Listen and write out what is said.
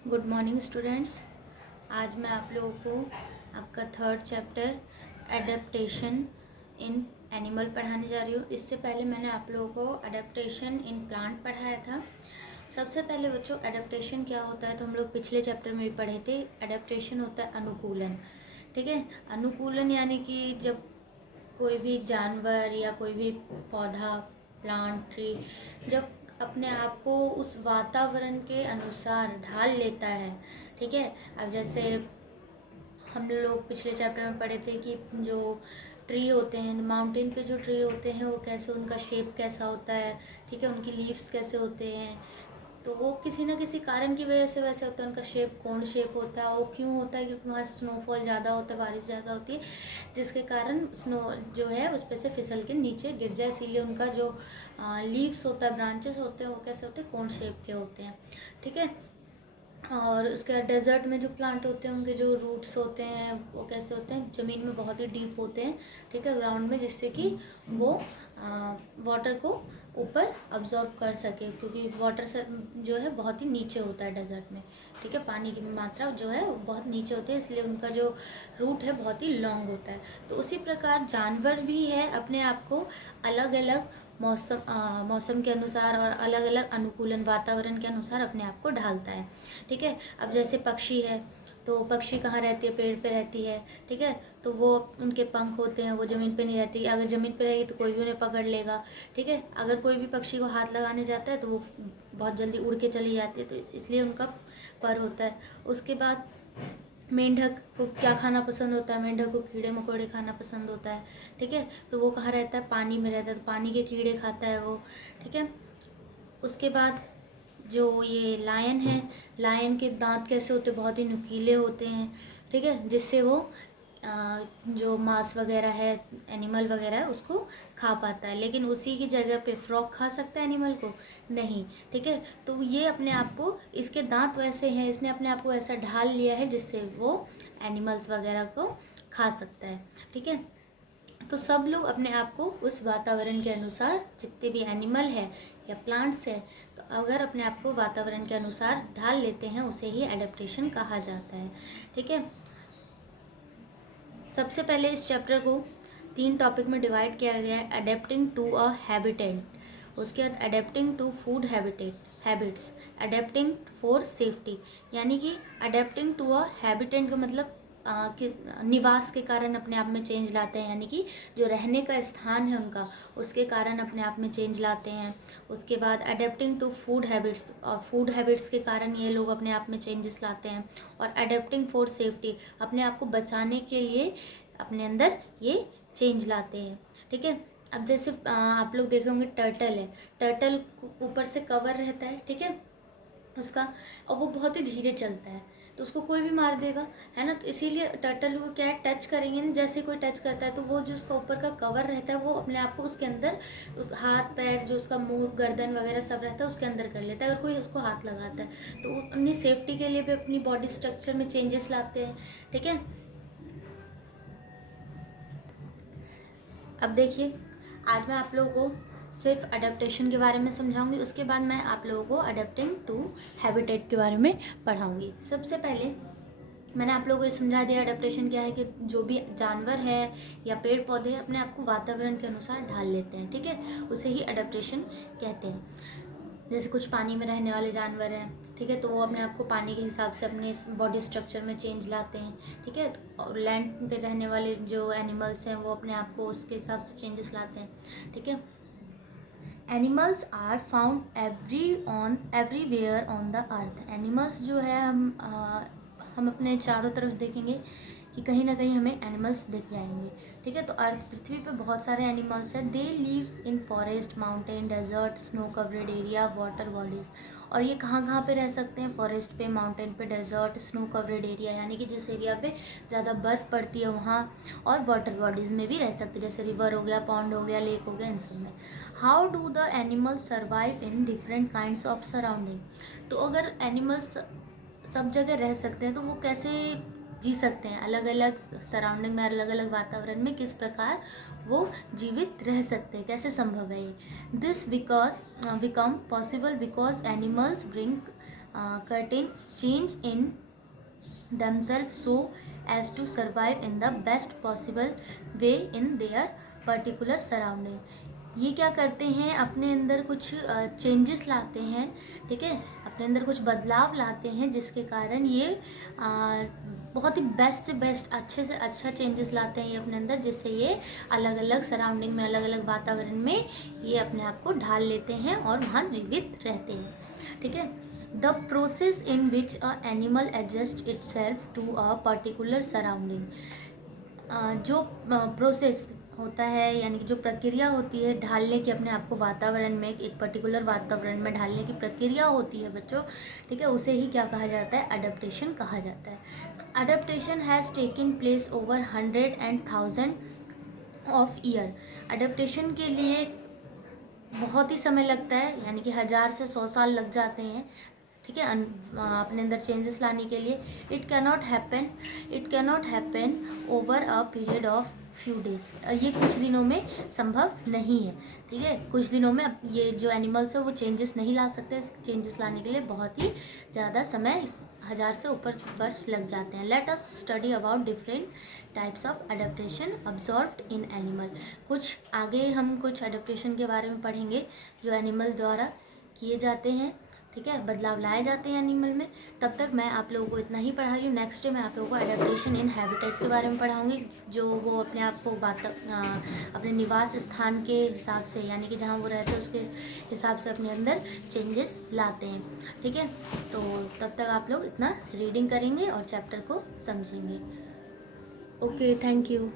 Good morning students. आज मैं आप लोगों को आपका third chapter adaptation in animal पढ़ाने जा रही हूँ। इससे पहले मैंने आप लोगों को एडेप्टेशन इन प्लांट पढ़ाया था। सबसे पहले बच्चों, एडेप्टेशन क्या होता है तो हम लोग पिछले चैप्टर में भी पढ़े थे। एडेप्टेशन होता है अनुकूलन। ठीक है, अनुकूलन यानी कि जब कोई भी जानवर या कोई भी पौधा, प्लांट, ट्री जब अपने आप को उस वातावरण के अनुसार ढाल लेता है। ठीक है, अब जैसे हम लोग पिछले चैप्टर में पढ़े थे कि जो ट्री होते हैं, माउंटेन पे जो ट्री होते हैं वो कैसे, उनका शेप कैसा होता है। ठीक है, उनकी लीव्स कैसे होते हैं, तो वो किसी ना किसी कारण की वजह से वैसे होता है। उनका शेप कोन शेप होता है। वो क्यों होता है? क्योंकि वहाँ स्नोफॉल ज़्यादा होता है, बारिश ज़्यादा होती है, जिसके कारण स्नो जो है उस पर से फिसल के नीचे गिर जाए। इसीलिए उनका जो लीव्स होता है, ब्रांचेस होते हैं, वो कैसे होते हैं? कोन शेप के होते हैं। ठीक है, और उसके बाद डेजर्ट में जो प्लांट होते हैं उनके जो रूट्स होते हैं वो कैसे होते हैं? ज़मीन में बहुत ही डीप होते हैं। ठीक है, ग्राउंड में, जिससे कि वो वाटर को ऊपर अब्जॉर्ब कर सके, क्योंकि वाटर से जो है बहुत ही नीचे होता है डेजर्ट में। ठीक है, पानी की मात्रा जो है वो बहुत नीचे होती है, इसलिए उनका जो रूट है बहुत ही लॉन्ग होता है। तो उसी प्रकार जानवर भी है, अपने आप को अलग अलग मौसम के अनुसार और अलग अलग अनुकूलन वातावरण के अनुसार अपने आप को ढालता है। ठीक है, अब जैसे पक्षी है, तो पक्षी कहाँ रहती है? पेड़ पे रहती है। ठीक है, तो वो उनके पंख होते हैं, वो ज़मीन पे नहीं रहती। अगर ज़मीन पे रहेगी तो कोई भी उन्हें पकड़ लेगा। ठीक है, अगर कोई भी पक्षी को हाथ लगाने जाता है तो वो बहुत जल्दी उड़ के चली जाती है, तो इसलिए उनका पर होता है। उसके बाद मेंढक को क्या खाना पसंद होता है? मेंढक को कीड़े मकोड़े खाना पसंद होता है। ठीक है, तो वो कहाँ रहता है? पानी में रहता है, तो पानी के कीड़े खाता है वो। ठीक है, उसके बाद जो ये लायन है, लायन के दांत कैसे होते? बहुत ही नुकीले होते हैं। ठीक है, जिससे वो जो मांस वगैरह है, एनिमल वगैरह है, उसको खा पाता है। लेकिन उसी की जगह पे फ्रॉग खा सकता है एनिमल को? नहीं। ठीक है, तो ये अपने आप को, इसके दांत वैसे हैं, इसने अपने आप को ऐसा ढाल लिया है जिससे वो एनिमल्स वगैरह को खा सकता है। ठीक है, तो सब लोग अपने आप को उस वातावरण के अनुसार, जितने भी एनिमल है या प्लांट्स है, तो अगर अपने आप को वातावरण के अनुसार ढाल लेते हैं, उसे ही एडेप्टेशन कहा जाता है। ठीक है, सबसे पहले इस चैप्टर को 3 टॉपिक में डिवाइड किया गया है। अडेप्टिंग टू अ हैबिटेट, उसके बाद adapting to food habits, adapting for safety. यानी कि अडेप्टिंग टू अ हैबिटेट का मतलब कि निवास के कारण अपने आप में चेंज लाते हैं, यानी कि जो रहने का स्थान है उनका, उसके कारण अपने आप में चेंज लाते हैं। उसके बाद अडेप्टिंग टू फूड हैबिट्स, और फूड हैबिट्स के कारण ये लोग अपने आप में चेंजेस लाते हैं। और अडेप्टिंग फॉर सेफ्टी, अपने आप को बचाने के लिए अपने अंदर ये चेंज लाते हैं। ठीक है, अब जैसे आप लोग देखे होंगे टर्टल है, टर्टल ऊपर से कवर रहता है। ठीक है, उसका, और वो बहुत ही धीरे चलता है, तो उसको कोई भी मार देगा, है ना। तो इसीलिए टर्टल को क्या है, टच करेंगे ना, जैसे कोई टच करता है तो वो जो उसका ऊपर का कवर रहता है वो अपने आप को उसके अंदर, उस हाथ पैर, जो उसका मुंह गर्दन वगैरह सब रहता है उसके अंदर कर लेता है, अगर कोई उसको हाथ लगाता है। तो वो अपनी सेफ्टी के लिए भी अपनी बॉडी स्ट्रक्चर में चेंजेस लाते हैं। ठीक है, अब देखिए, आज मैं आप लोगों को सिर्फ अडेप्टेशन के बारे में समझाऊंगी, उसके बाद मैं आप लोगों को अडेप्टिंग टू हैबिटेट के बारे में पढ़ाऊंगी। सबसे पहले मैंने आप लोगों को ये समझा दिया अडेप्टेशन क्या है, कि जो भी जानवर है या पेड़ पौधे अपने आप को वातावरण के अनुसार ढाल लेते हैं। ठीक है, उसे ही अडेप्टेशन कहते हैं। जैसे कुछ पानी में रहने वाले जानवर हैं, ठीक है, तो वो अपने आप को पानी के हिसाब से अपने बॉडी स्ट्रक्चर में चेंज लाते हैं। ठीक है, और लैंड पे रहने वाले जो एनिमल्स हैं वो अपने आप को उसके हिसाब से चेंजेस लाते हैं। ठीक है, animals are found everywhere on the earth. Animals जो है, हम अपने चारों तरफ देखेंगे कि कहीं ना कहीं हमें एनिमल्स दिख जाएंगे। ठीक है, तो अर्थ, पृथ्वी पे बहुत सारे एनिमल्स हैं। They live in forest, mountain, desert, snow covered area, water bodies. और ये कहाँ कहाँ पे रह सकते हैं? फॉरेस्ट पे, माउंटेन पे, डेजर्ट, स्नो कवरेड एरिया, यानी कि जिस एरिया पे ज़्यादा बर्फ़ पड़ती है वहाँ, और वाटर बॉडीज़ में भी रह सकते हैं, जैसे रिवर हो गया, पॉन्ड हो गया, लेक हो गया, इन सब में। How do the animals survive in different kinds of surrounding. तो अगर एनिमल्स सब जगह रह सकते हैं तो वो कैसे जी सकते हैं? अलग अलग सराउंडिंग में, अलग अलग वातावरण में किस प्रकार वो जीवित रह सकते हैं, कैसे संभव है ये? This because become possible because animals bring curtain change in themselves so as to survive in the best possible way in their particular surrounding. ये क्या करते हैं, अपने अंदर कुछ चेंजेस लाते हैं, ठीक है, अपने अंदर कुछ बदलाव लाते हैं जिसके कारण ये बहुत ही बेस्ट से बेस्ट, अच्छे से अच्छा चेंजेस लाते हैं ये अपने अंदर, जिससे ये अलग अलग सराउंडिंग में, अलग अलग वातावरण में ये अपने आप को ढाल लेते हैं और वहाँ जीवित रहते हैं, ठीक है. The process in which a animal adjust itself to a particular surrounding. जो प्रोसेस होता है, यानी कि जो प्रक्रिया होती है ढालने की अपने आप को वातावरण में, एक पर्टिकुलर वातावरण में ढालने की प्रक्रिया होती है बच्चों, ठीक है, उसे ही क्या कहा जाता है, अडेप्टेशन कहा जाता है. Adaptation has taken place over 100 and 1000 of year. Adaptation के लिए बहुत ही समय लगता है, यानी कि 1000 से 100 साल लग जाते हैं, ठीक है, अपने अंदर चेंजेस लाने के लिए. It cannot happen over a period of few days. ये कुछ दिनों में संभव नहीं है, ठीक है, कुछ दिनों में ये जो एनिमल्स है वो चेंजेस नहीं ला सकते. चेंजेस लाने के लिए बहुत ही ज़्यादा समय, 1000 से ऊपर वर्ष लग जाते हैं. Let us study about different types of adaptation observed in animal. कुछ आगे हम कुछ अडेप्टेशन के बारे में पढ़ेंगे जो एनिमल द्वारा किए जाते हैं, ठीक है, बदलाव लाए जाते हैं एनिमल में. तब तक मैं आप लोगों को इतना ही पढ़ा रही हूँ. नेक्स्ट डे मैं आप लोगों को अडेप्टेशन इन हैबिटेट के बारे में पढ़ाऊँगी, जो वो अपने आप को अपने निवास स्थान के हिसाब से, यानी कि जहाँ वो रहते हैं उसके हिसाब से अपने अंदर चेंजेस लाते हैं, ठीक है. तो तब तक आप लोग इतना रीडिंग करेंगे और चैप्टर को समझेंगे. Okay, thank you.